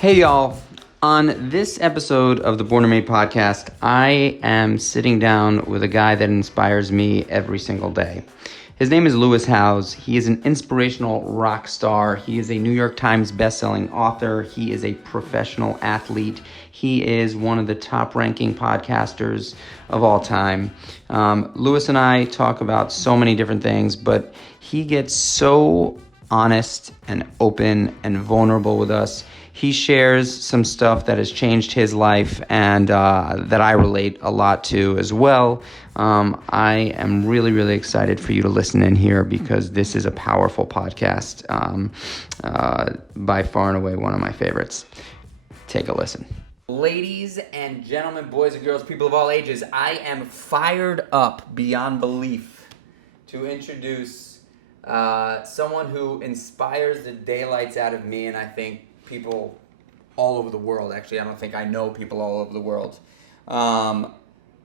Hey y'all, on this episode of the Born and Made podcast, I am sitting down with a guy that inspires me every single day. His name is Lewis Howes. He is an inspirational rock star. He is a New York Times bestselling author. He is a professional athlete. He is one of the top-ranking podcasters of all time. Lewis and I talk about so many different things, but he gets so honest and open and vulnerable with us. He shares some stuff that has changed his life and that I relate a lot to as well. I am really, really excited for you to listen in here because this is a powerful podcast. By far and away one of my favorites. Take a listen. Ladies and gentlemen, boys and girls, people of all ages, I am fired up beyond belief to introduce someone who inspires the daylights out of me, and I think people all over the world. Actually, I don't think I know people all over the world. I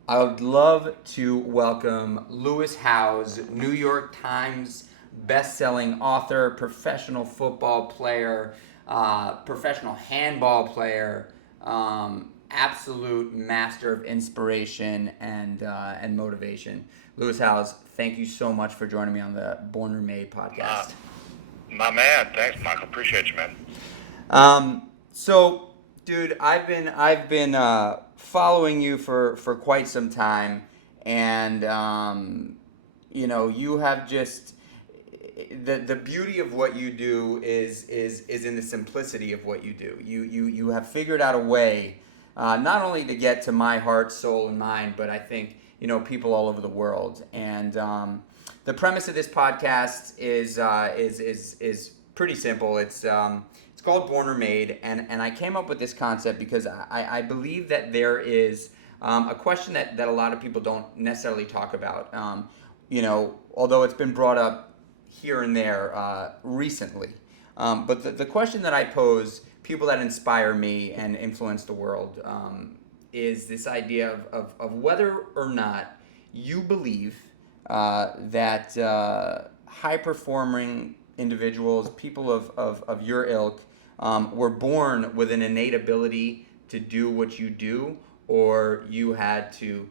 would love to welcome Lewis Howes, New York Times best-selling author, professional football player, professional handball player, absolute master of inspiration and motivation. Lewis Howes, thank you so much for joining me on the Born and Made podcast. My man, thanks, Michael. Appreciate you, man. So, dude, I've been following you for quite some time, and you have just the beauty of what you do is in the simplicity of what you do. You have figured out a way not only to get to my heart, soul, and mind, but I think people all over the world. And the premise of this podcast is pretty simple. It's called Born or Made, and I came up with this concept because I believe that there is a question that a lot of people don't necessarily talk about. Although it's been brought up here and there recently. But the question that I pose, people that inspire me and influence the world, is this idea of whether or not you believe that high-performing individuals, people of your ilk, were born with an innate ability to do what you do, or you had to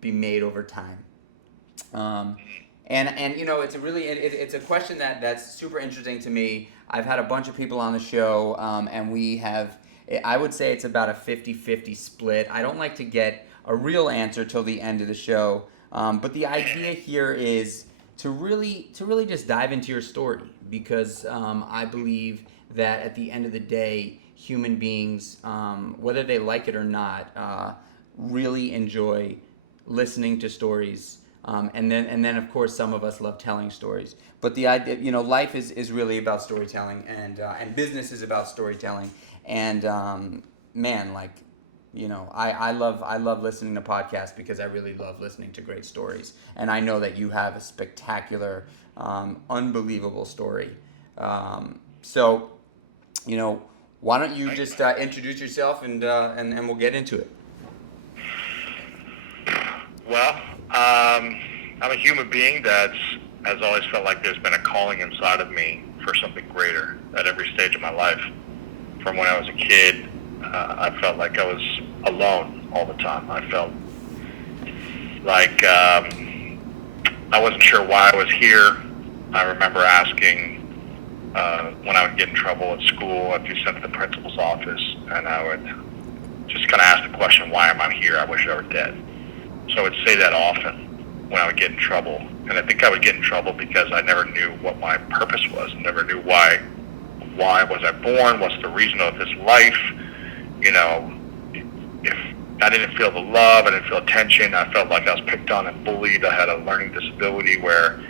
be made over time. And it's a question that's super interesting to me. I've had a bunch of people on the show, and I would say it's about a 50-50 split. I don't like to get a real answer till the end of the show, but the idea here is to really just dive into your story, because I believe that at the end of the day, human beings, whether they like it or not, really enjoy listening to stories. And then of course some of us love telling stories. But the idea, life is really about storytelling, and business is about storytelling. And I love listening to podcasts because I really love listening to great stories. And I know that you have a spectacular, unbelievable story. So, why don't you just introduce yourself and we'll get into it. Well, I'm a human being that has always felt like there's been a calling inside of me for something greater at every stage of my life. From when I was a kid, I felt like I was alone all the time. I felt like I wasn't sure why I was here. I remember asking when I would get in trouble at school, I'd be sent to the principal's office, and I would just kind of ask the question, why am I here? I wish I were dead. So I would say that often when I would get in trouble. And I think I would get in trouble because I never knew what my purpose was. I never knew why was I born? What's the reason of this life? If I didn't feel the love, I didn't feel attention, I felt like I was picked on and bullied. I had a learning disability where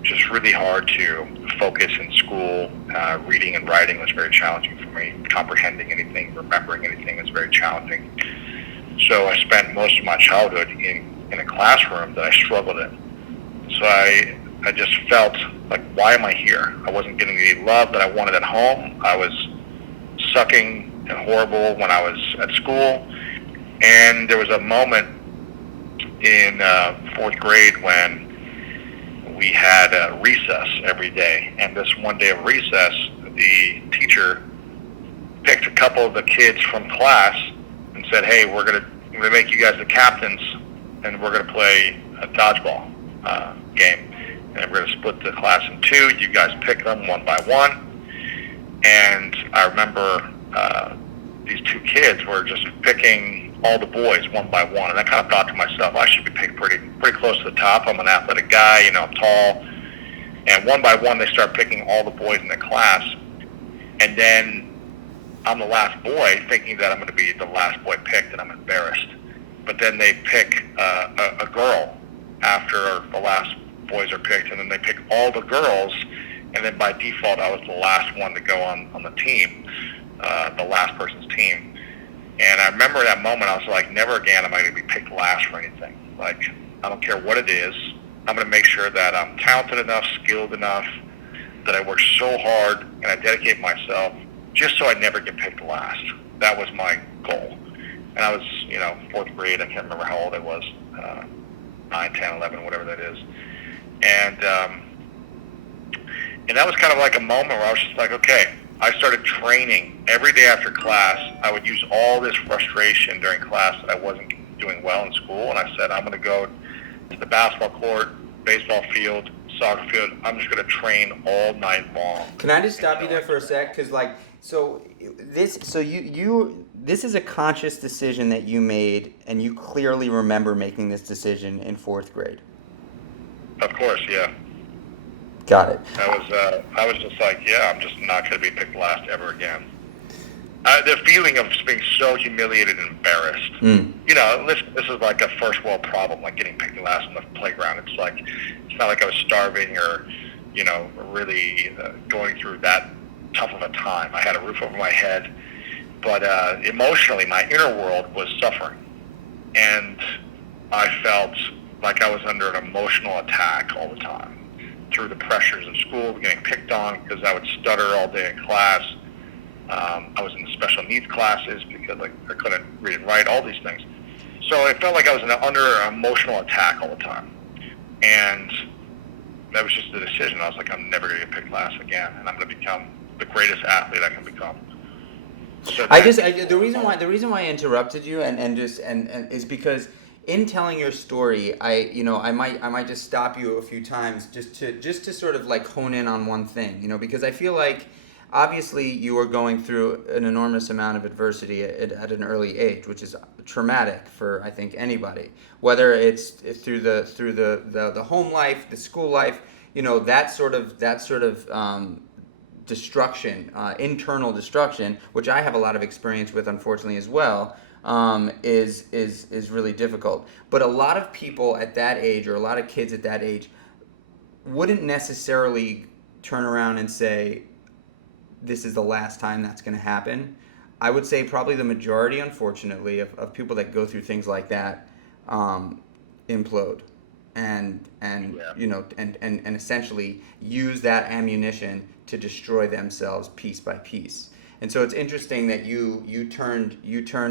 it's just really hard to focus in school. Reading and writing was very challenging for me. Comprehending anything, remembering anything was very challenging. So I spent most of my childhood in a classroom that I struggled in. So I just felt like, why am I here? I wasn't getting the love that I wanted at home. I was sucking and horrible when I was at school. And there was a moment in fourth grade when we had recess every day. And this one day of recess, the teacher picked a couple of the kids from class and said, "Hey, we're gonna make you guys the captains, and we're gonna play a dodgeball game, and we're gonna split the class in two. You guys pick them one by one." And I remember these two kids were just picking all the boys one by one, and I kind of thought to myself, I should be picked pretty close to the top. I'm an athletic guy, I'm tall. And one by one, they start picking all the boys in the class, and then I'm the last boy, thinking that I'm going to be the last boy picked, and I'm embarrassed. But then they pick a girl after the last boys are picked, and then they pick all the girls, and then by default, I was the last one to go on the team, the last person's team. And I remember that moment, I was like, never again am I going to be picked last for anything. Like, I don't care what it is. I'm going to make sure that I'm talented enough, skilled enough, that I work so hard and I dedicate myself just so I never get picked last. That was my goal. And I was, fourth grade. I can't remember how old I was, 9, 10, 11, whatever that is. And that was kind of like a moment where I was just like, okay, I started training every day after class. I would use all this frustration during class that I wasn't doing well in school, and I said, I'm going to go to the basketball court, baseball field, soccer field. I'm just going to train all night long. Can I just stop you there for a sec? Because this is a conscious decision that you made, and you clearly remember making this decision in fourth grade. Of course, yeah. Got it. I was just like, yeah, I'm just not going to be picked last ever again. The feeling of just being so humiliated and embarrassed. This is like a first world problem, like getting picked last on the playground. It's not like I was starving or, really going through that tough of a time. I had a roof over my head, but emotionally, my inner world was suffering, and I felt like I was under an emotional attack all the time through the pressures of school, getting picked on because I would stutter all day in class. I was in special needs classes because I couldn't read and write, all these things. So it felt like I was under an emotional attack all the time. And that was just the decision. I was like, I'm never going to get picked last again, and I'm going to become the greatest athlete I can become. So the reason why I interrupted you and is because in telling your story, I might just stop you a few times just to sort of like hone in on one thing, because I feel like obviously you are going through an enormous amount of adversity at an early age, which is traumatic for, I think, anybody, whether it's through the home life, the school life, that sort of destruction, internal destruction, which I have a lot of experience with, unfortunately, as well. Is really difficult. But a lot of people at that age, or a lot of kids at that age, wouldn't necessarily turn around and say, this is the last time that's going to happen. I would say probably the majority, unfortunately, of people that go through things like that implode and essentially use that ammunition to destroy themselves piece by piece. And so it's interesting that you turned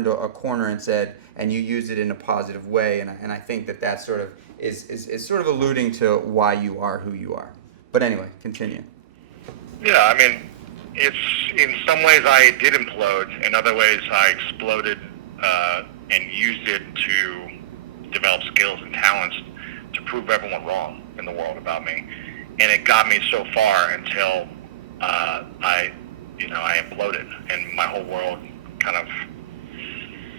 a corner and said, and you used it in a positive way, and I think that sort of is sort of alluding to why you are who you are. But anyway, continue. Yeah, I mean, it's in some ways I did implode. In other ways, I exploded and used it to develop skills and talents to prove everyone wrong in the world about me. And it got me so far until I imploded, and my whole world kind of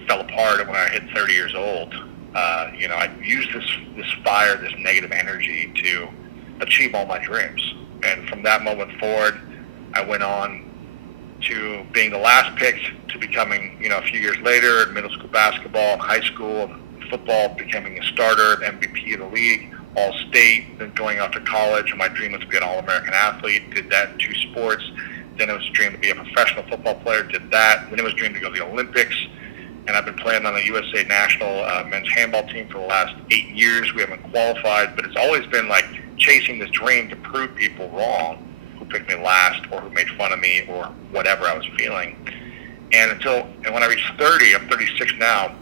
fell apart when I hit 30 years old. I used this fire, this negative energy to achieve all my dreams. And from that moment forward, I went on to being the last picked, to becoming, a few years later, in middle school basketball, high school football, becoming a starter, MVP of the league, all-state, then going off to college. And my dream was to be an All-American athlete. Did that in 2 sports. Then it was a dream to be a professional football player. Did that. Then it was a dream to go to the Olympics. And I've been playing on the USA national men's handball team for the last 8 years. We haven't qualified, but it's always been like chasing this dream to prove people wrong who picked me last or who made fun of me or whatever I was feeling. And when I reached 30, I'm 36 now,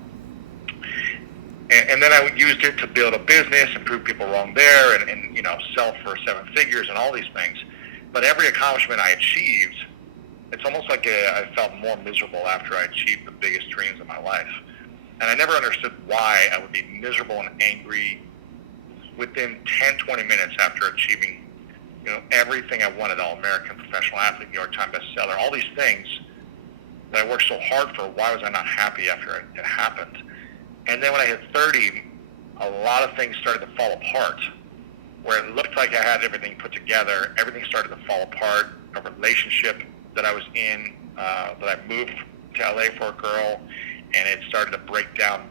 and then I used it to build a business and prove people wrong there and sell for 7 figures and all these things. But every accomplishment I achieved it's almost like I felt more miserable after I achieved the biggest dreams of my life. And I never understood why I would be miserable and angry within 10, 20 minutes after achieving, everything I wanted, All-American, professional athlete, New York Times bestseller, all these things that I worked so hard for. Why was I not happy after it happened? And then when I hit 30, a lot of things started to fall apart, where it looked like I had everything put together. Everything started to fall apart. A relationship that I was in, that I moved to LA for a girl, and it started to break down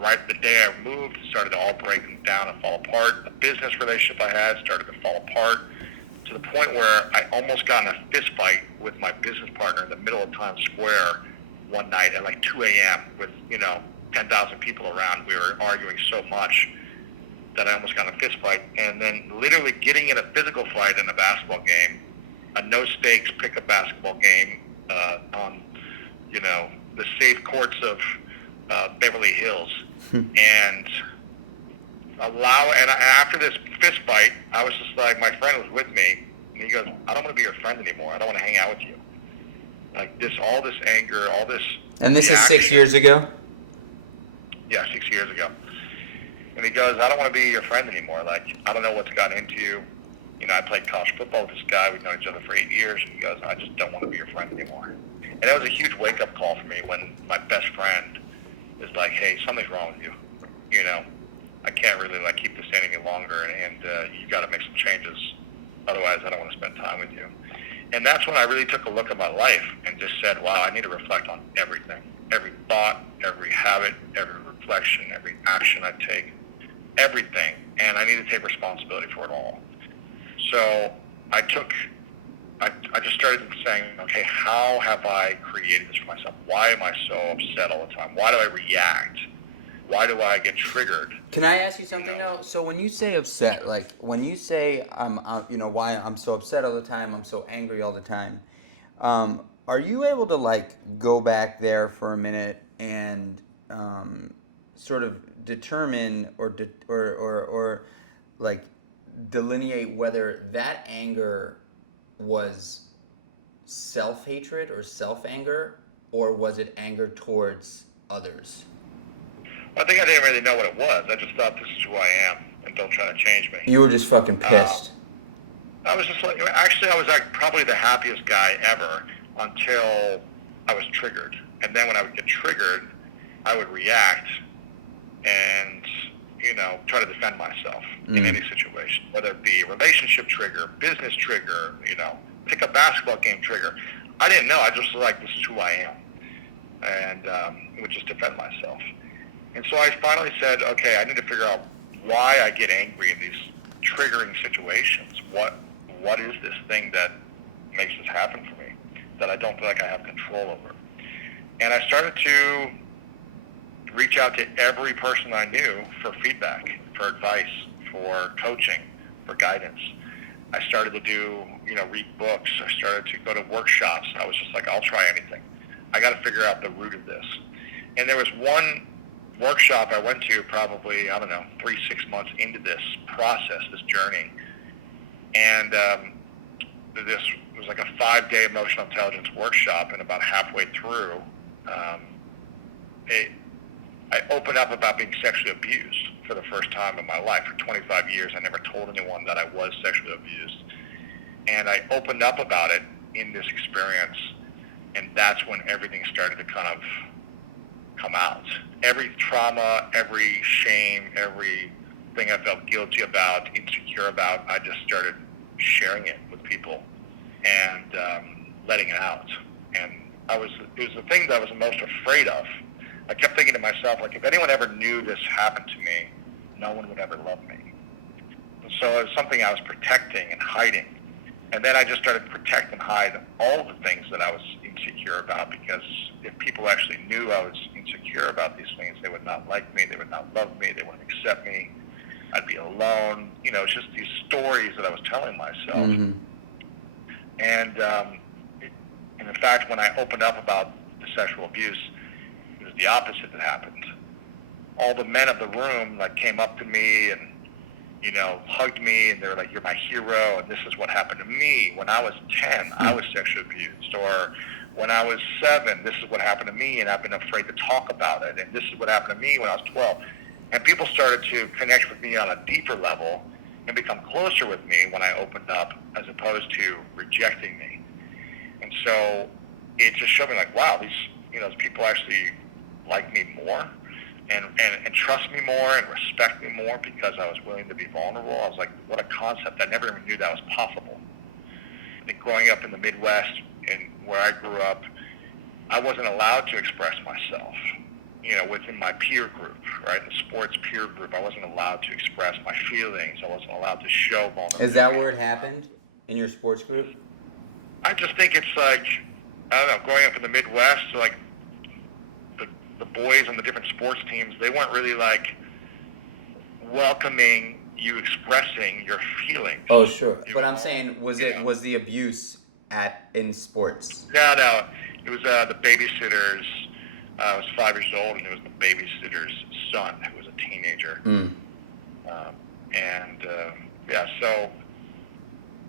right the day I moved. It started to all break down and fall apart. The business relationship I had started to fall apart, to the point where I almost got in a fist fight with my business partner in the middle of Times Square one night at like 2 a.m. with, 10,000 people around. We were arguing so much that I almost got in a fist fight. And then literally getting in a physical fight in a basketball game, a no-stakes pickup basketball game on, the safe courts of Beverly Hills. And after this fist fight, I was just like, my friend was with me, and he goes, I don't want to be your friend anymore. I don't want to hang out with you. Like all this anger, all this. And this is 6 years ago? Yeah, 6 years ago. And he goes, I don't want to be your friend anymore. Like, I don't know what's gotten into you. I played college football with this guy. We've known each other for 8 years. And he goes, I just don't want to be your friend anymore. And that was a huge wake-up call for me when my best friend is like, hey, something's wrong with you. I can't really keep this any longer, and you got to make some changes. Otherwise, I don't want to spend time with you. And that's when I really took a look at my life and just said, wow, I need to reflect on everything. Every thought, every habit, every reflection, every action I take, everything. And I need to take responsibility for it all. So I just started saying, okay, how have I created this for myself? Why am I so upset all the time? Why do I react? Why do I get triggered? Can I ask you something though? So when you say upset, like when you say why I'm so upset all the time, I'm so angry all the time, are you able to go back there for a minute and sort of determine or delineate whether that anger was self-hatred or self-anger, or was it anger towards others? I think I didn't really know what it was. I just thought, this is who I am, and don't try to change me. You were just fucking pissed. I was just actually, I was probably the happiest guy ever until I was triggered. And then when I would get triggered, I would react and, try to defend myself in any situation, whether it be relationship trigger, business trigger, pick a basketball game trigger. I didn't know. I just was like, this is who I am. And would just defend myself. And so I finally said, okay, I need to figure out why I get angry in these triggering situations. What is this thing that makes this happen for me that I don't feel like I have control over? And I started to reach out to every person I knew for feedback, for advice, for coaching, for guidance. I started to read books. I started to go to workshops. I was just like, I'll try anything. I got to figure out the root of this. And there was one workshop I went to probably, 3-6 months into this process, this journey. And this was like a 5-day emotional intelligence workshop, and about halfway through, I opened up about being sexually abused for the first time in my life. For 25 years, I never told anyone that I was sexually abused. And I opened up about it in this experience, and that's when everything started to kind of come out. Every trauma, every shame, everything I felt guilty about, insecure about, I just started sharing it with people and letting it out. And it was the thing that I was the most afraid of. I kept thinking to myself, if anyone ever knew this happened to me, no one would ever love me. And so it was something I was protecting and hiding. And then I just started to protect and hide all the things that I was insecure about, because if people actually knew I was insecure about these things, they would not like me, they would not love me, they wouldn't accept me, I'd be alone. It's just these stories that I was telling myself. Mm-hmm. And in fact, when I opened up about the sexual abuse, it was the opposite that happened. All the men of the room came up to me and hugged me and they were like, "You're my hero," and this is what happened to me when I was 10. I was sexually abused, or when I was 7, this is what happened to me, and I've been afraid to talk about it, and this is what happened to me when I was 12. And people started to connect with me on a deeper level and become closer with me when I opened up, as opposed to rejecting me. And so it just showed me like, wow, these people actually like me more and trust me more and respect me more because I was willing to be vulnerable. I was like, what a concept. I never even knew that was possible. I think growing up in the Midwest and where I grew up, I wasn't allowed to express myself, within my peer group, right? The sports peer group, I wasn't allowed to express my feelings. I wasn't allowed to show vulnerability. Is that where it happened? In your sports group? I just think it's like, I don't know, growing up in the Midwest, like the boys on the different sports teams, they weren't really like welcoming you expressing your feelings. Oh, sure. But I'm saying, was the abuse in sports? No. It was the babysitters. I was 5 years old, and it was the babysitter's son who was a teenager. So,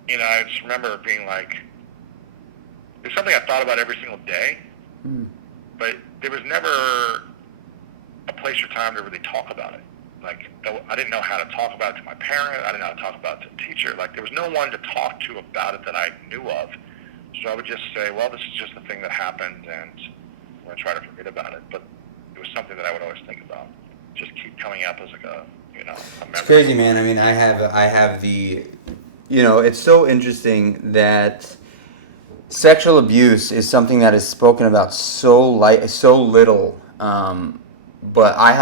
I just remember being like, it's something I thought about every single day, but there was never a place or time to really talk about it. Like, I didn't know how to talk about it to my parent. I didn't know how to talk about it to the teacher. Like, there was no one to talk to about it that I knew of. So I would just say, well, this is just a thing that happened, and I'm going to try to forget about it. But it was something that I would always think about. Just keep coming up as like a memory. It's crazy, man. I mean, I have the, it's so interesting that sexual abuse is something that is spoken about so little. But I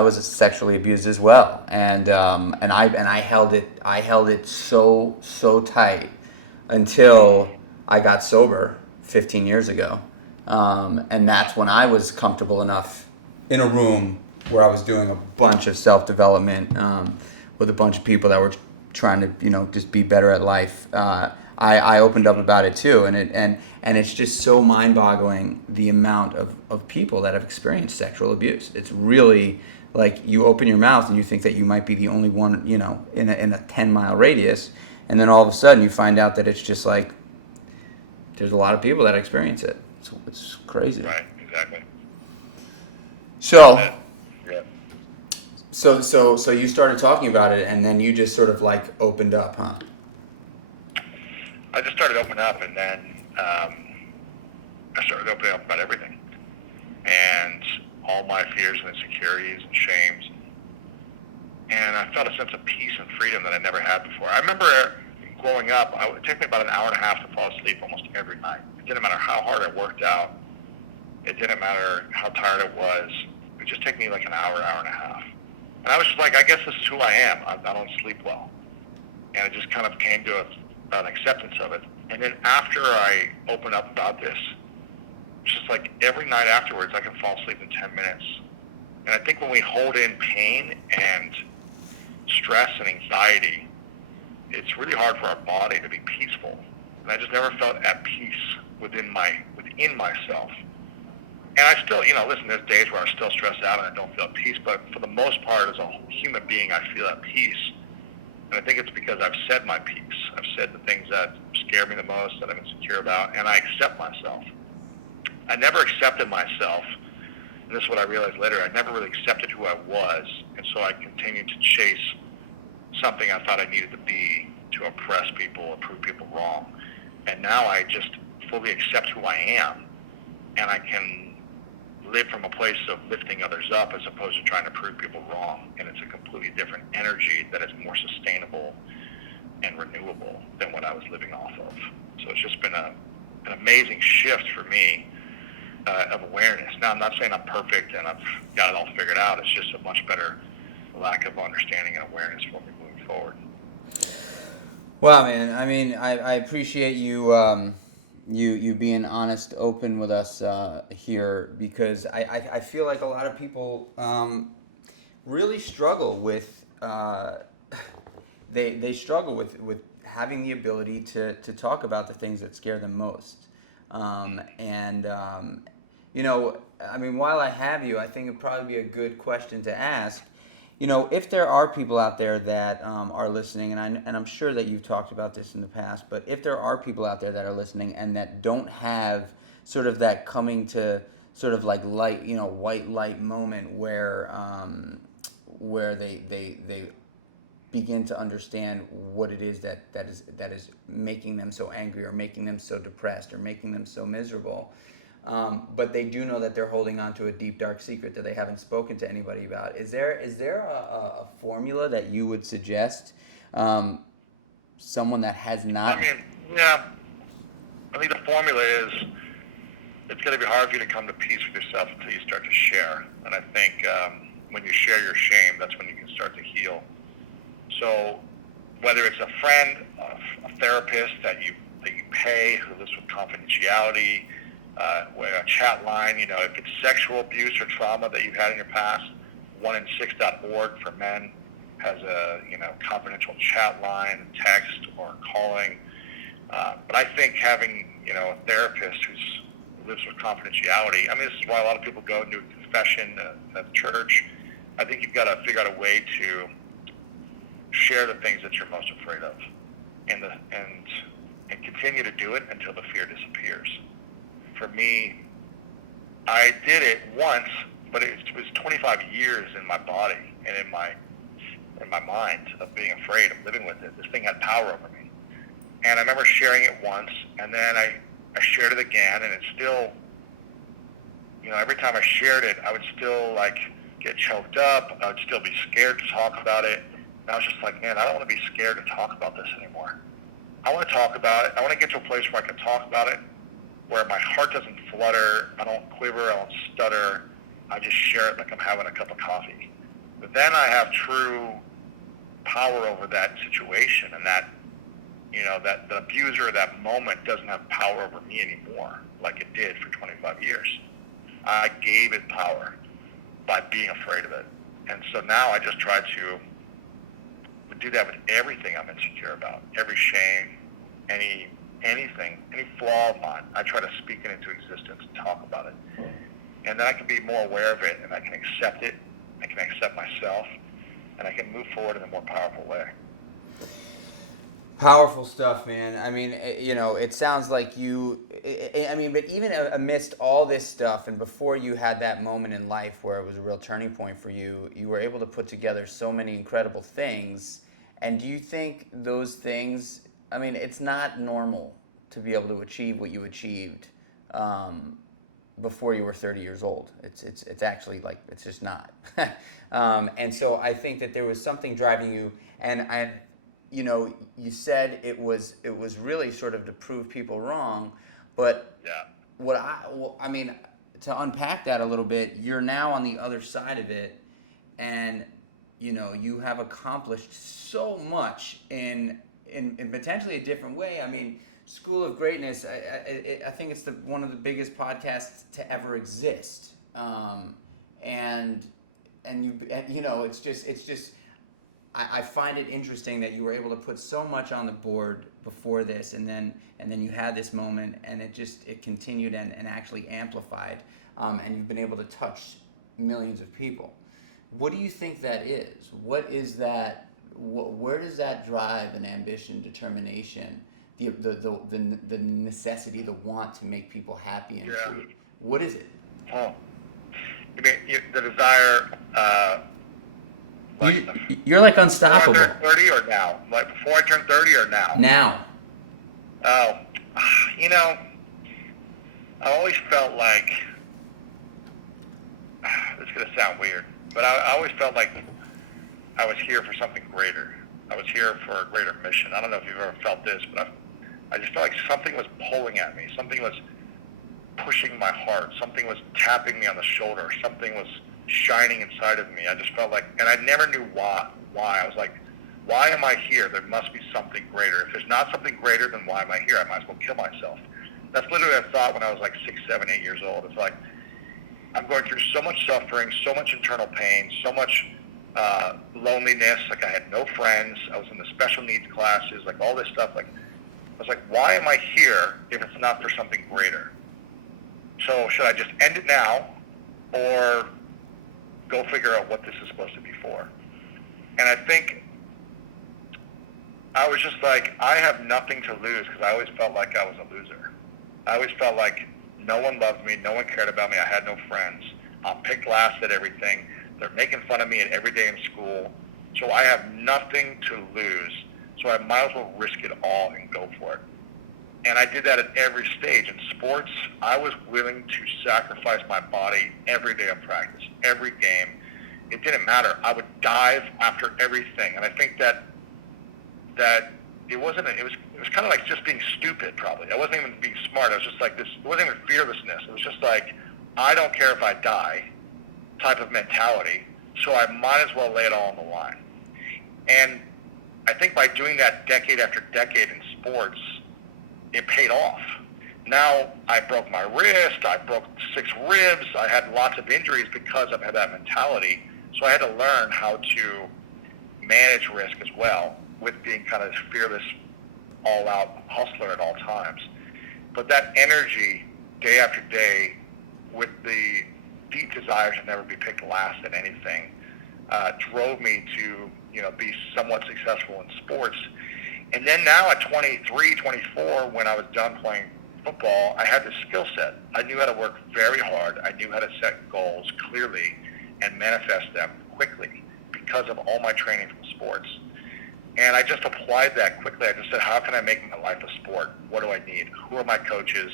was sexually abused as well, and I held it so tight until I got sober 15 years ago, and that's when I was comfortable enough in a room where I was doing a bunch of self-development with a bunch of people that were trying to just be better at life. I opened up about it too, and it's just so mind-boggling the amount of people that have experienced sexual abuse. It's really like you open your mouth and you think that you might be the only one, in a 10-mile radius, and then all of a sudden you find out that it's just like there's a lot of people that experience it. It's crazy. Right. Exactly. So. Yeah. So you started talking about it, and then you just sort of like opened up, huh? I just started opening up, and then I started opening up about everything, and all my fears and insecurities and shames, and I felt a sense of peace and freedom that I never had before. I remember growing up, it would take me about an hour and a half to fall asleep almost every night. It didn't matter how hard I worked out. It didn't matter how tired it was. It would just take me like an hour and a half. And I was just like, I guess this is who I am. I don't sleep well. And it just kind of came to an acceptance of it. And then after I opened up about this, it's just like every night afterwards, I can fall asleep in 10 minutes. And I think when we hold in pain and stress and anxiety, it's really hard for our body to be peaceful. And I just never felt at peace within myself. And I still, listen, there's days where I'm still stressed out and I don't feel at peace, but for the most part, as a human being, I feel at peace. And I think it's because I've said my piece. I've said the things that scare me the most, that I'm insecure about, and I accept myself. I never accepted myself, and this is what I realized later, I never really accepted who I was, and so I continued to chase something I thought I needed to be to impress people or prove people wrong. And now I just fully accept who I am, and I can live from a place of lifting others up as opposed to trying to prove people wrong. And it's a completely different energy that is more sustainable and renewable than what I was living off of. So it's just been an amazing shift for me of awareness. Now, I'm not saying I'm perfect and I've got it all figured out. It's just a much better lack of understanding and awareness for me moving forward. Wow, man. I mean, I appreciate you you being honest, open with us here, because I feel like a lot of people really struggle with they struggle with having the ability to talk about the things that scare them most. I mean, while I have you, I think it'd probably be a good question to ask If there are people out there that are listening, I'm sure that you've talked about this in the past, but if there are people out there that are listening and that don't have sort of that coming to sort of like light, white light moment where they begin to understand what it is that is making them so angry or making them so depressed or making them so miserable. But they do know that they're holding on to a deep, dark secret that they haven't spoken to anybody about. Is there a formula that you would suggest someone that has not? I mean, yeah. I think the formula is it's going to be hard for you to come to peace with yourself until you start to share. And I think when you share your shame, that's when you can start to heal. So whether it's a friend, a therapist that you pay who lives with confidentiality, a chat line, if it's sexual abuse or trauma that you've had in your past, 1in6.org for men has a confidential chat line, text, or calling. But I think having a therapist who lives with confidentiality. I mean, this is why a lot of people go and do a confession at church. I think you've got to figure out a way to share the things that you're most afraid of, and continue to do it until the fear disappears. For me, I did it once, but it was 25 years in my body and in my mind of being afraid of living with it. This thing had power over me. And I remember sharing it once, and then I shared it again, and it's still, every time I shared it, I would still get choked up. I would still be scared to talk about it. And I was just like, man, I don't want to be scared to talk about this anymore. I want to talk about it. I want to get to a place where I can talk about it, where my heart doesn't flutter, I don't quiver, I don't stutter. I just share it like I'm having a cup of coffee. But then I have true power over that situation, and that the abuser of that moment doesn't have power over me anymore like it did for 25 years. I gave it power by being afraid of it. And so now I just try to do that with everything I'm insecure about, every shame, anything, any flaw of mine. I try to speak it into existence and talk about it. And then I can be more aware of it, and I can accept it, I can accept myself, and I can move forward in a more powerful way. Powerful stuff, man. I mean, it sounds like but even amidst all this stuff, and before you had that moment in life where it was a real turning point for you, you were able to put together so many incredible things. And do you think those things, it's not normal to be able to achieve what you achieved before you were 30 years old. It's actually it's just not. And so I think that there was something driving you, and you said it was really sort of to prove people wrong, but yeah. To unpack that a little bit, you're now on the other side of it, and you have accomplished so much in potentially a different way. School of Greatness, I think it's one of the biggest podcasts to ever exist, and it's just. I find it interesting that you were able to put so much on the board before this, and then you had this moment, and it continued and actually amplified, and you've been able to touch millions of people. What do you think that is? What is that? Where does that drive and ambition, determination, the necessity, the want to make people happy and free? What is it? Oh, you mean the desire? You're unstoppable. Before I turn 30 or now? Before I turn 30 or now? Now. Oh, I always felt like, this is going to sound weird, but I always felt like I was here for something greater. I was here for a greater mission. I don't know if you've ever felt this, but I just felt like something was pulling at me. Something was pushing my heart. Something was tapping me on the shoulder. Something was shining inside of me. I just felt like, and I never knew why. I was like, why am I here? There must be something greater. If there's not something greater, then why am I here? I might as well kill myself. That's literally what I thought when I was 6, 7, 8 years old. It's like, I'm going through so much suffering, so much internal pain, so much loneliness. I had no friends. I was in the special needs classes, all this stuff. I was like, why am I here if it's not for something greater? So should I just end it now, or go figure out what this is supposed to be for? And I think I was just like, I have nothing to lose, because I always felt like I was a loser. I always felt like no one loved me, no one cared about me, I had no friends. I'm picked last at everything. They're making fun of me every day in school. So I have nothing to lose. So I might as well risk it all and go for it. And I did that at every stage. In sports, I was willing to sacrifice my body every day of practice, every game. It didn't matter. I would dive after everything. And I think that it wasn't, it was kind of like just being stupid, probably. I wasn't even being smart. I was just like this, it wasn't even fearlessness. It was just like, I don't care if I die type of mentality. So I might as well lay it all on the line. And I think by doing that decade after decade in sports, it paid off. Now I broke my wrist, I broke 6 ribs, I had lots of injuries because I've had that mentality. So I had to learn how to manage risk as well, with being kind of this fearless, all-out hustler at all times. But that energy, day after day, with the deep desire to never be picked last at anything, drove me to, be somewhat successful in sports. And then now at 23, 24, when I was done playing football, I had the skill set. I knew how to work very hard. I knew how to set goals clearly and manifest them quickly because of all my training from sports. And I just applied that quickly. I just said, how can I make my life a sport? What do I need? Who are my coaches?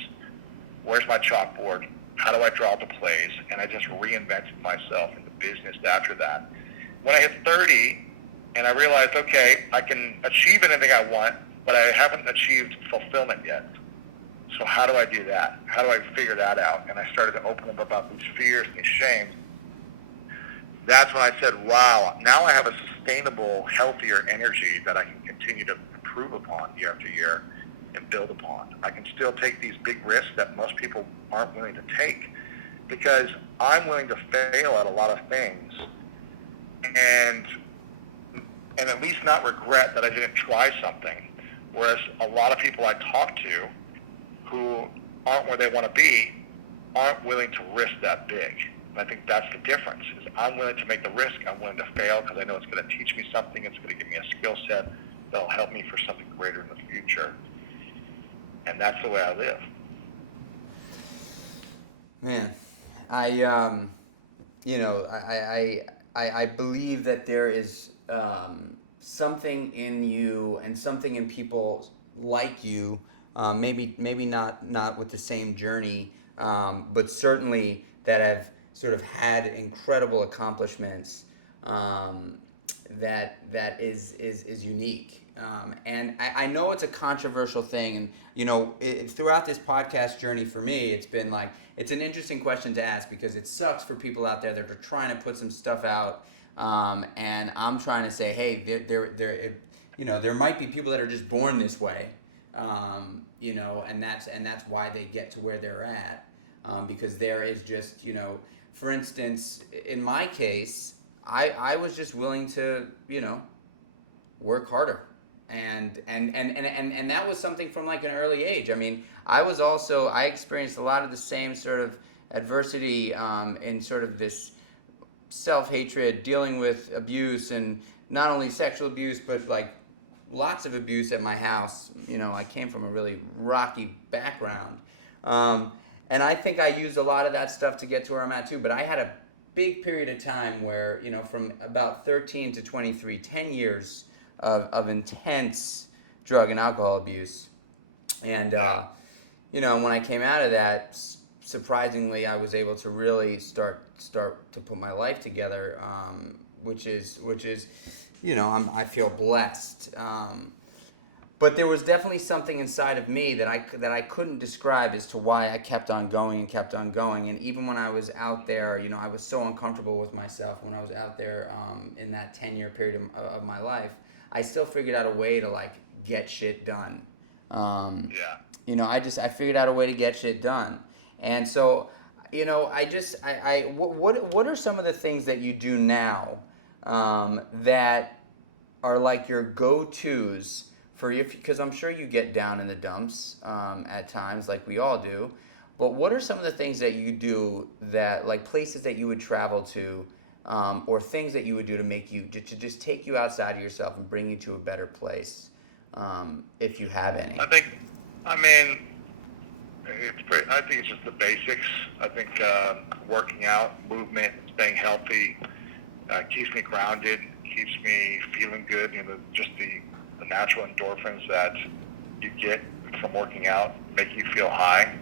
Where's my chalkboard? How do I draw the plays? And I just reinvented myself in the business after that. When I hit 30, and I realized, okay, I can achieve anything I want, but I haven't achieved fulfillment yet. So how do I do that? How do I figure that out? And I started to open up about these fears and these shames. That's when I said, wow, now I have a sustainable, healthier energy that I can continue to improve upon year after year and build upon. I can still take these big risks that most people aren't willing to take, because I'm willing to fail at a lot of things and at least not regret that I didn't try something. Whereas a lot of people I talk to who aren't where they want to be aren't willing to risk that big. And I think that's the difference. Is I'm willing to make the risk. I'm willing to fail because I know it's going to teach me something. It's going to give me a skill set that'll help me for something greater in the future. And that's the way I live. Man, I believe that there is something in you and something in people like you, maybe not with the same journey, but certainly that have sort of had incredible accomplishments, that is unique. And I know it's a controversial thing, and throughout this podcast journey for me, it's been like, it's an interesting question to ask, because it sucks for people out there that are trying to put some stuff out, and I'm trying to say, hey, there might be people that are just born this way, and that's why they get to where they're at, because there is just, for instance, in my case, I was just willing to, work harder. And that was something from like an early age. I mean, I experienced a lot of the same sort of adversity, in sort of this self-hatred, dealing with abuse, and not only sexual abuse, but like lots of abuse at my house. I came from a really rocky background. And I think I used a lot of that stuff to get to where I'm at too, but I had a big period of time where, from about 13 to 23, 10 years of intense drug and alcohol abuse. And, when I came out of that, surprisingly, I was able to really start to put my life together, which is I feel blessed. But there was definitely something inside of me that I couldn't describe as to why I kept on going. And even when I was out there, I was so uncomfortable with myself when I was out there, in that 10-year period of my life. I still figured out a way to like get shit done. I figured out a way to get shit done. And so, what are some of the things that you do now, that are like your go-tos for you? Because I'm sure you get down in the dumps, at times, like we all do. But what are some of the things that you do, that like places that you would travel to, or things that you would do to make you to just take you outside of yourself and bring you to a better place, if you have any? I mean, I think it's just the basics. I think working out, movement, staying healthy, keeps me grounded, keeps me feeling good. Just the natural endorphins that you get from working out make you feel high.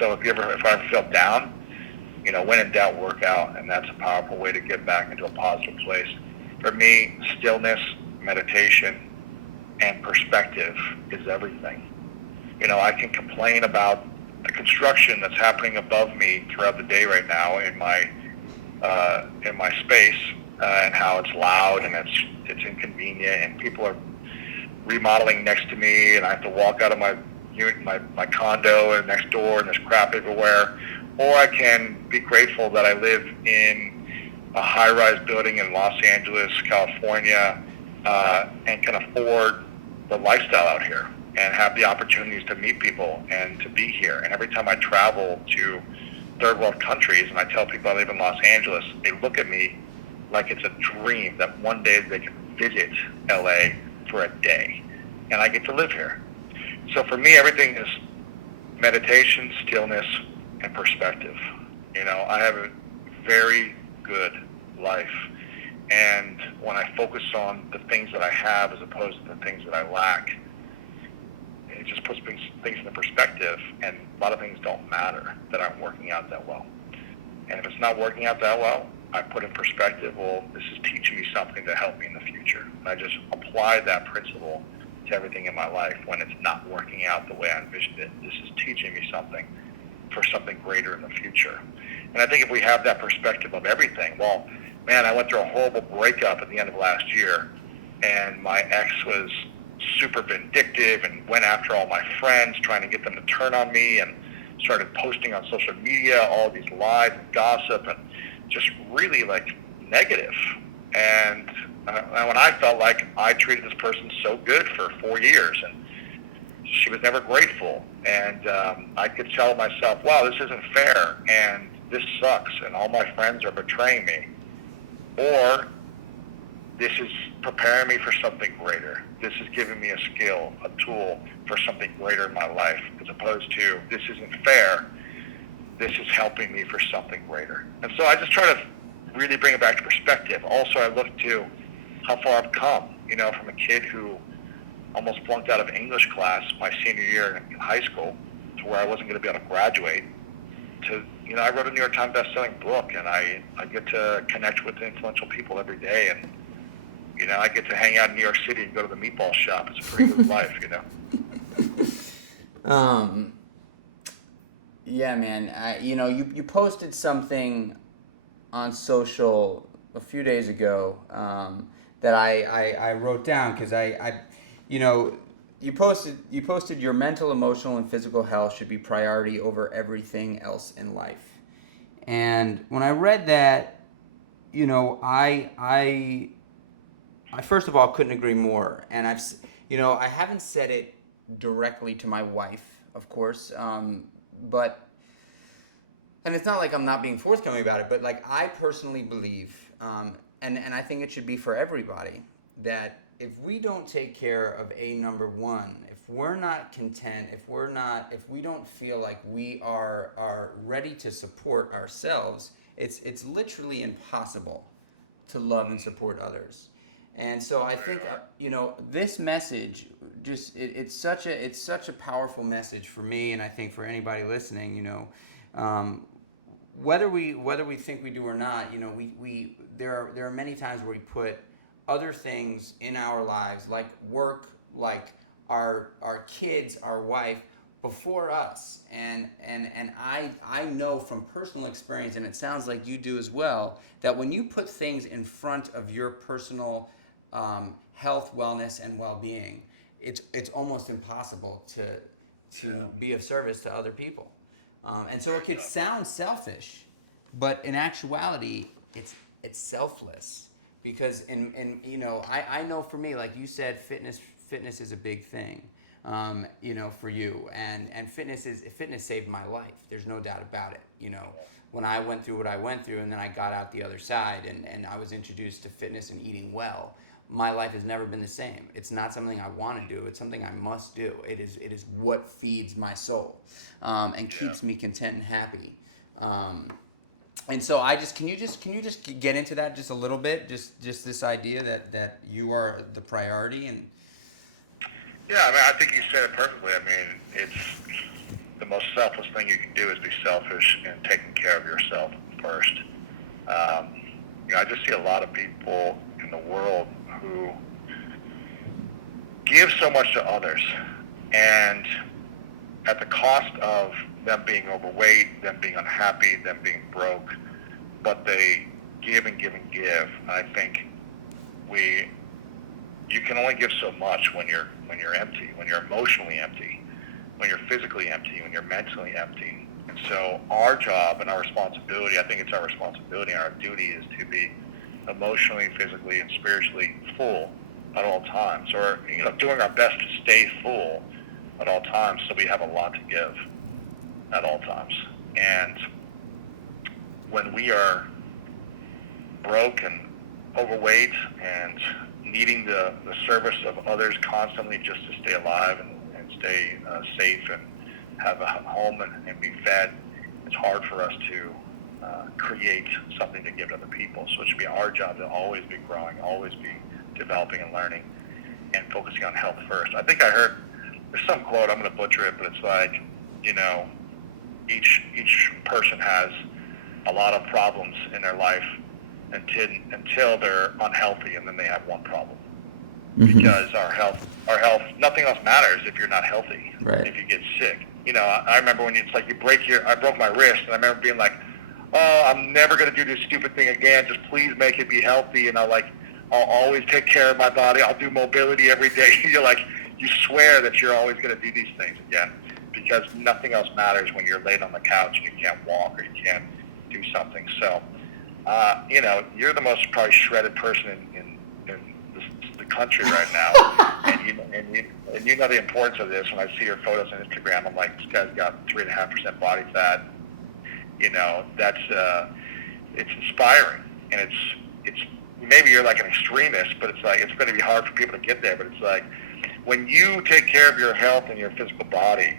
So if I ever feel down, when in doubt, work out, and that's a powerful way to get back into a positive place. For me, stillness, meditation, and perspective is everything. I can complain about the construction that's happening above me throughout the day right now in my space, and how it's loud and it's inconvenient, and people are remodeling next to me, and I have to walk out of my condo and next door, and there's crap everywhere. Or I can be grateful that I live in a high-rise building in Los Angeles, California, and can afford the lifestyle out here and have the opportunities to meet people and to be here. And every time I travel to third world countries and I tell people I live in Los Angeles, they look at me like it's a dream that one day they can visit LA for a day, and I get to live here. So for me, everything is meditation, stillness, and perspective. I have a very good life, and when I focus on the things that I have as opposed to the things that I lack, it just puts things into perspective, and a lot of things don't matter that aren't working out that well. And if it's not working out that well, I put in perspective, well, this is teaching me something to help me in the future. And I just apply that principle to everything in my life when it's not working out the way I envisioned it. This is teaching me something for something greater in the future. And I think if we have that perspective of everything, well, man, I went through a horrible breakup at the end of last year, and my ex was super vindictive and went after all my friends, trying to get them to turn on me, and started posting on social media all these lies and gossip and just really negative. And when I felt like I treated this person so good for 4 years, and she was never grateful, and I could tell myself, wow, this isn't fair, and this sucks, and all my friends are betraying me. Or this is preparing me for something greater. This is giving me a skill, a tool for something greater in my life, as opposed to this isn't fair, this is helping me for something greater. And so I just try to really bring it back to perspective. Also, I look to how far I've come, from a kid who almost flunked out of English class my senior year in high school, to where I wasn't going to be able to graduate, to, I wrote a New York Times best-selling book, and I get to connect with influential people every day, and, I get to hang out in New York City and go to the meatball shop. It's a pretty good life, Yeah, man. You posted something on social a few days ago that I wrote down, because you posted your mental, emotional, and physical health should be priority over everything else in life. And when I read that, I first of all couldn't agree more. And I haven't said it directly to my wife, of course, but. And it's not like I'm not being forthcoming about it, but I personally believe, and I think it should be for everybody, that if we don't take care of number one, if we're not content, if we don't feel like we are ready to support ourselves, it's literally impossible to love and support others. And so I think this message it's such a powerful message for me, and I think for anybody listening, whether we think we do or not, there are many times where we put other things in our lives, like work, like our kids, our wife, before us. And I know from personal experience, and it sounds like you do as well, that when you put things in front of your personal health, wellness, and well-being, it's almost impossible to be of service to other people. And so it could sound selfish, but in actuality, it's selfless. Because I know for me, like you said, fitness is a big thing. for you. And fitness saved my life. There's no doubt about it. When I went through what I went through, and then I got out the other side, and I was introduced to fitness and eating well, my life has never been the same. It's not something I want to do. It's something I must do. It is what feeds my soul, and keeps me content and happy. And so can you just get into that just a little bit? Just this idea that you are the priority. And Yeah, I mean, I think you said it perfectly. I mean, it's the most selfless thing you can do is be selfish and taking care of yourself first. I just see a lot of people in the world who give so much to others, and at the cost of them being overweight, them being unhappy, them being broke, but they give and give and give. I think you can only give so much when you're empty, when you're emotionally empty, when you're physically empty, when you're mentally empty. And so our job and our responsibility, I think it's our responsibility and our duty, is to be emotionally, physically, and spiritually full at all times, or doing our best to stay full at all times, so we have a lot to give at all times. And when we are broke and overweight and needing the service of others constantly just to stay alive and stay safe and have a home and be fed, it's hard for us to create something to give to other people. So it should be our job to always be growing, always be developing and learning, and focusing on health first. I think I heard, there's some quote, I'm going to butcher it, but it's like, each person has a lot of problems in their life until they're unhealthy, and then they have one problem. Mm-hmm. Because our health, nothing else matters if you're not healthy. Right. If you get sick. I remember when it's like I broke my wrist, and I remember being like, oh, I'm never going to do this stupid thing again. Just please make it be healthy. And I'll always take care of my body. I'll do mobility every day. You swear that you're always going to do these things again, because nothing else matters when you're laying on the couch and you can't walk or you can't do something. So, you're the most probably shredded person in the country right now, and you know the importance of this. When I see your photos on Instagram, I'm like, this guy's got 3.5% body fat. That's it's inspiring, and it's maybe you're like an extremist, but it's like it's going to be hard for people to get there. But it's like when you take care of your health and your physical body,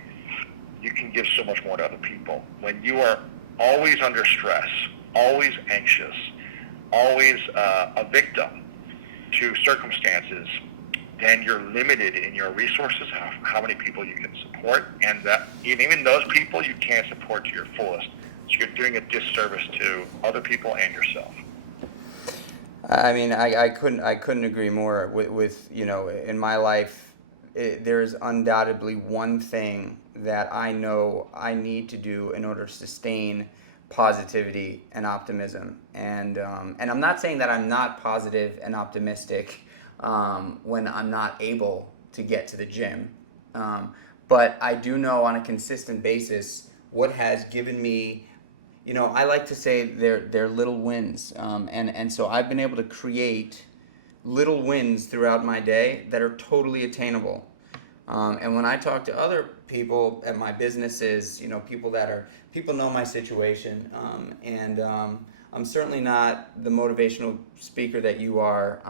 you can give so much more to other people. When you are always under stress, always anxious, always a victim to circumstances, then you're limited in your resources, how many people you can support, and that even those people you can't support to your fullest. So you're doing a disservice to other people and yourself. I mean, I couldn't agree more with in my life, there's undoubtedly one thing that I know I need to do in order to sustain positivity and optimism. And I'm not saying that I'm not positive and optimistic when I'm not able to get to the gym. But I do know on a consistent basis what has given me, I like to say they're little wins. And so I've been able to create little wins throughout my day that are totally attainable. And when I talk to other people at my businesses, people know my situation, and I'm certainly not the motivational speaker that you are,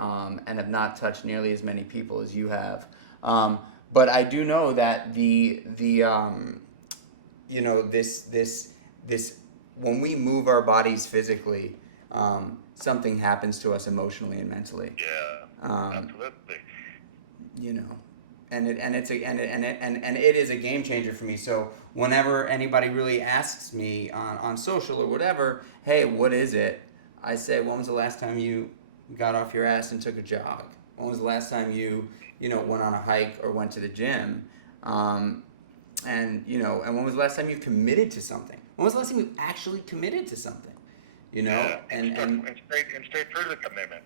and have not touched nearly as many people as you have. But I do know that this when we move our bodies physically, something happens to us emotionally and mentally. Yeah, absolutely. And it is a game changer for me. So whenever anybody really asks me on social or whatever, hey, what is it? I say, when was the last time you got off your ass and took a jog? When was the last time you went on a hike or went to the gym? And when was the last time you committed to something? When was the last time you actually committed to something? Yeah, and stay true to the commitment.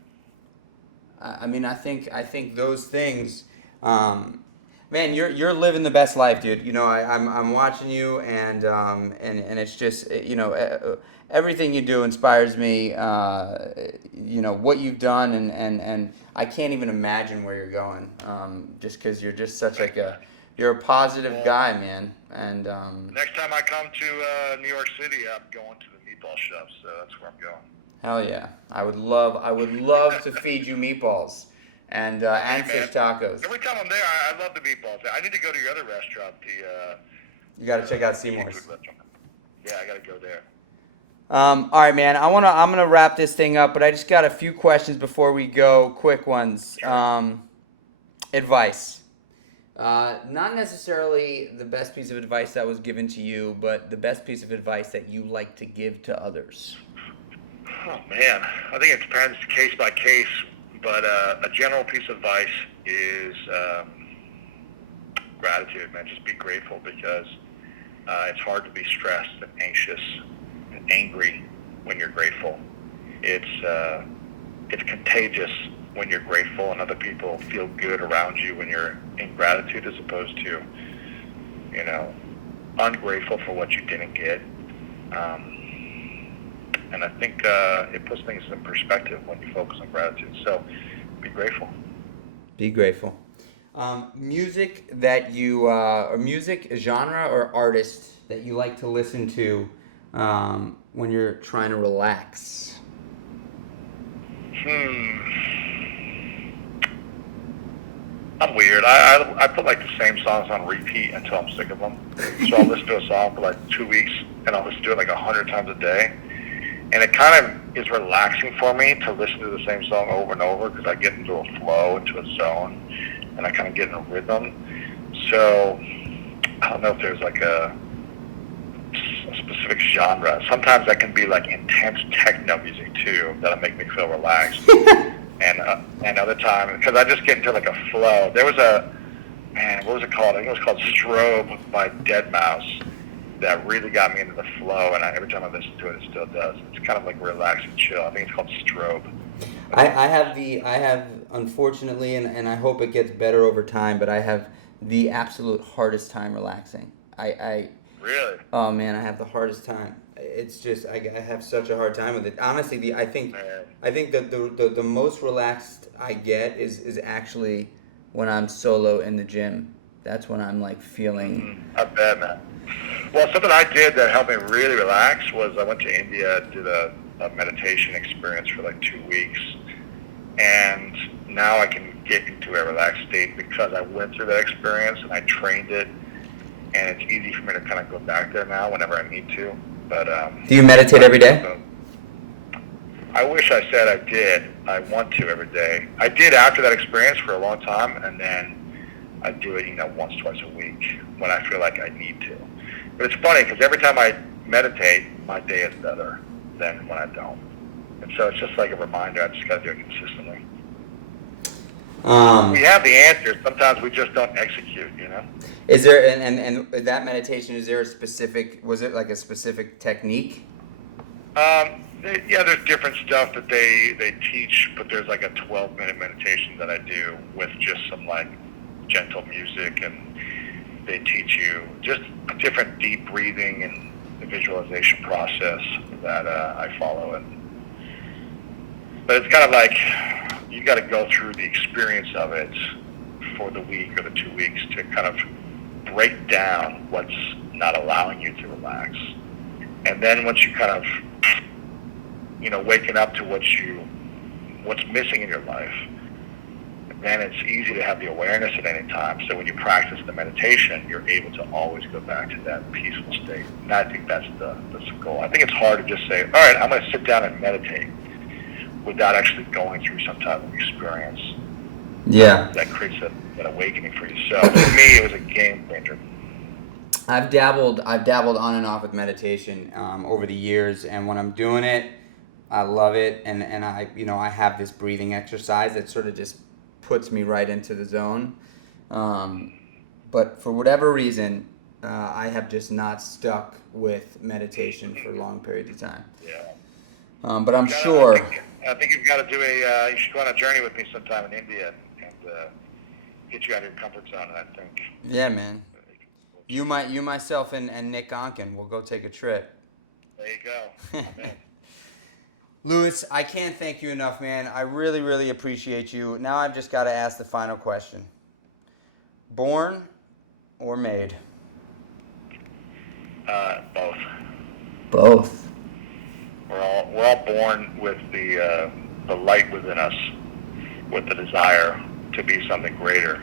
I mean, I think those things. Man, you're living the best life, dude. I'm watching you, and it's just everything you do inspires me. What you've done, and I can't even imagine where you're going. Just because you're just such You're a positive guy, man. And Next time I come to New York City, I'm going to the meatball shop, so that's where I'm going. Hell yeah. I would love to feed you meatballs and fish tacos. Every time I'm there, I love the meatballs. I need to go to your other restaurant, You got to check out Seymour's. Yeah, I got to go there. All right, man. I'm gonna wrap this thing up, but I just got a few questions before we go. Quick ones. Sure. Advice. Not necessarily the best piece of advice that was given to you, but the best piece of advice that you like to give to others. Oh man, I think it depends case by case, but a general piece of advice is gratitude, man. Just be grateful, because it's hard to be stressed and anxious and angry when you're grateful. It's contagious when you're grateful, and other people feel good around you when you're in gratitude, as opposed to, ungrateful for what you didn't get. And I think it puts things in perspective when you focus on gratitude. So be grateful. Be grateful. Music that you, or music genre or artist that you like to listen to when you're trying to relax. I'm weird. I put like the same songs on repeat until I'm sick of them. So I'll listen to a song for like 2 weeks, and I'll listen to it like 100 times a day. And it kind of is relaxing for me to listen to the same song over and over, because I get into a flow, into a zone, and I kind of get in a rhythm. So I don't know if there's like a specific genre. Sometimes that can be like intense techno music too, that'll make me feel relaxed. And other times, because I just get into like a flow. There was what was it called? I think it was called Strobe by Deadmau5. That really got me into the flow, and every time I listen to it, it still does. It's kind of like relax and chill. I think it's called Strobe. I have unfortunately, and I hope it gets better over time, but I have the absolute hardest time relaxing. Really? Oh man, I have the hardest time. It's just I have such a hard time with it. Honestly, I think that the most relaxed I get is actually when I'm solo in the gym. That's when I'm like feeling. I bet, man. Well, something I did that helped me really relax was I went to India, did a meditation experience for like 2 weeks, and now I can get into a relaxed state because I went through that experience and I trained it, and it's easy for me to kind of go back there now whenever I need to. But do you meditate every day? I wish I said I did. I want to every day. I did after that experience for a long time, and then I do it, once, twice a week when I feel like I need to. But it's funny because every time I meditate, my day is better than when I don't. And so it's just like a reminder. I just got to do it consistently. We have the answers. Sometimes we just don't execute, Is there, and that meditation, is there was it like a specific technique? Yeah, there's different stuff that they teach, but there's like a 12-minute meditation that I do with just some like gentle music, and they teach you just a different deep breathing and the visualization process that I follow. But it's kind of like you got to go through the experience of it for the week or the 2 weeks to kind of break down what's not allowing you to relax. And then once you kind of, waking up to what's missing in your life, then it's easy to have the awareness at any time. So when you practice the meditation, you're able to always go back to that peaceful state. And I think that's the goal. I think it's hard to just say, all right, I'm going to sit down and meditate without actually going through some type of experience. Yeah. That creates an awakening for you. So for me, it was a game changer. I've dabbled on and off with meditation over the years, and when I'm doing it, I love it, and I have this breathing exercise that sort of just puts me right into the zone. But for whatever reason, I have just not stuck with meditation for long periods of time. Yeah. But I'm sure. I think you've got to do you should go on a journey with me sometime in India and get you out of your comfort zone, I think. Yeah, man. You, myself, and Nick Onken will go take a trip. There you go. Amen. Louis, I can't thank you enough, man. I really, really appreciate you. Now I've just got to ask the final question. Born or made? Both. Both. We're all born with the light within us, with the desire to be something greater.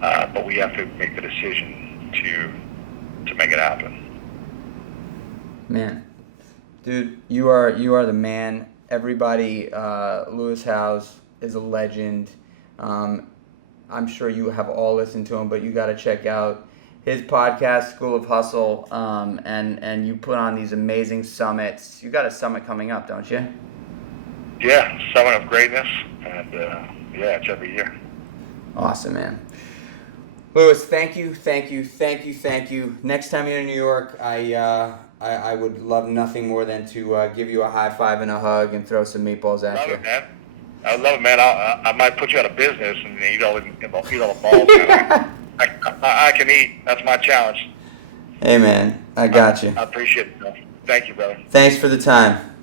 But we have to make the decision to make it happen. Man, dude, you are the man. Everybody, Lewis Howes is a legend. I'm sure you have all listened to him, but you got to check out his podcast, School of Hustle, and you put on these amazing summits. You got a summit coming up, don't you? Yeah, Summit of Greatness, and it's every year. Awesome, man. Lewis, thank you. Next time you're in New York, I would love nothing more than to give you a high five and a hug and throw some meatballs at Love you. it, man. I love it, man. I might put you out of business and eat all the balls. I can eat. That's my challenge. Hey, man, I got you. I appreciate it, man. Thank you, brother. Thanks for the time.